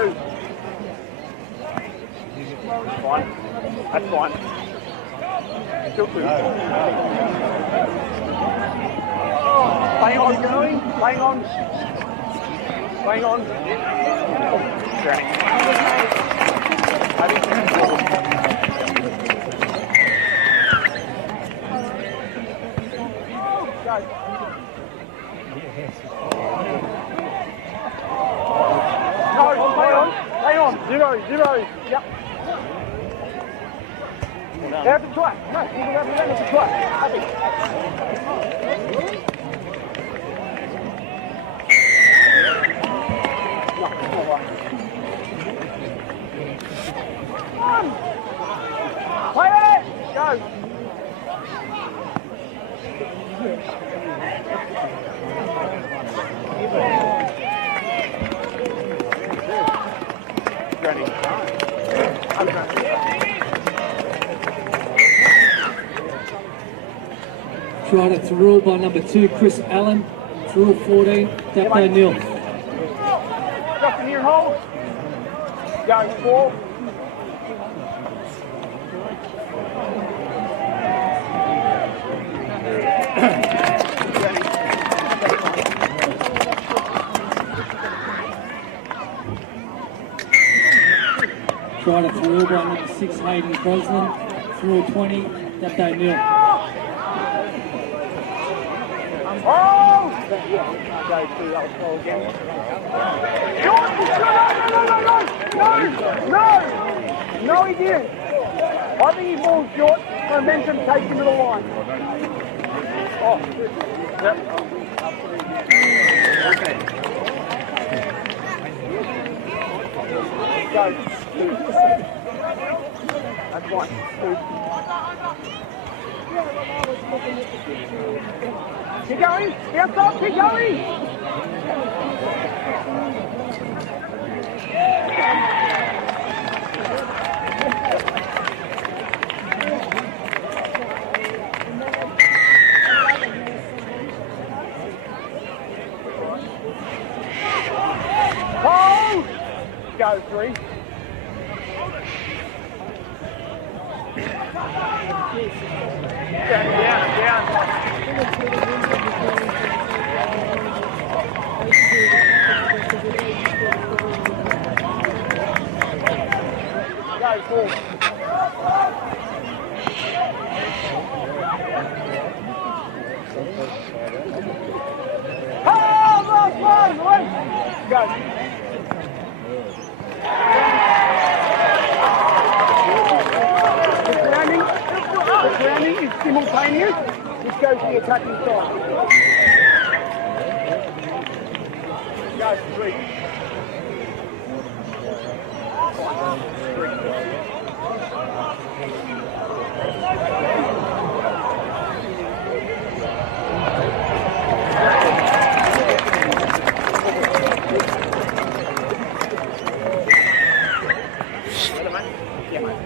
2. That's fine. That's fine. Still 2. Hang on, going. Hang on. Hang on. Drowning. Go. No, hang on. 0, 0. Yep. Have the try. No, you can have the try. Happy. Play it! Go! Ready. Tried at Thirroul by number 2, Chris Allen. Thirroul 14, Dapto nil. Justin, your hole. Going 4. Tried at Thirroul by number 6, Hayden Brosnan. Thirroul 20, Dapto nil. Oh! Go to I'll again. No, he didn't. I think he falls short. Momentum takes him to the line. Oh, yep. Okay. Go. 2. That's fine. 2. Keep going. Bounce up. Keep going. Hold. Go 3. Down. Go 4. Go. The grounding is simultaneous. This goes to the attacking side. Go 3. Yeah, mate.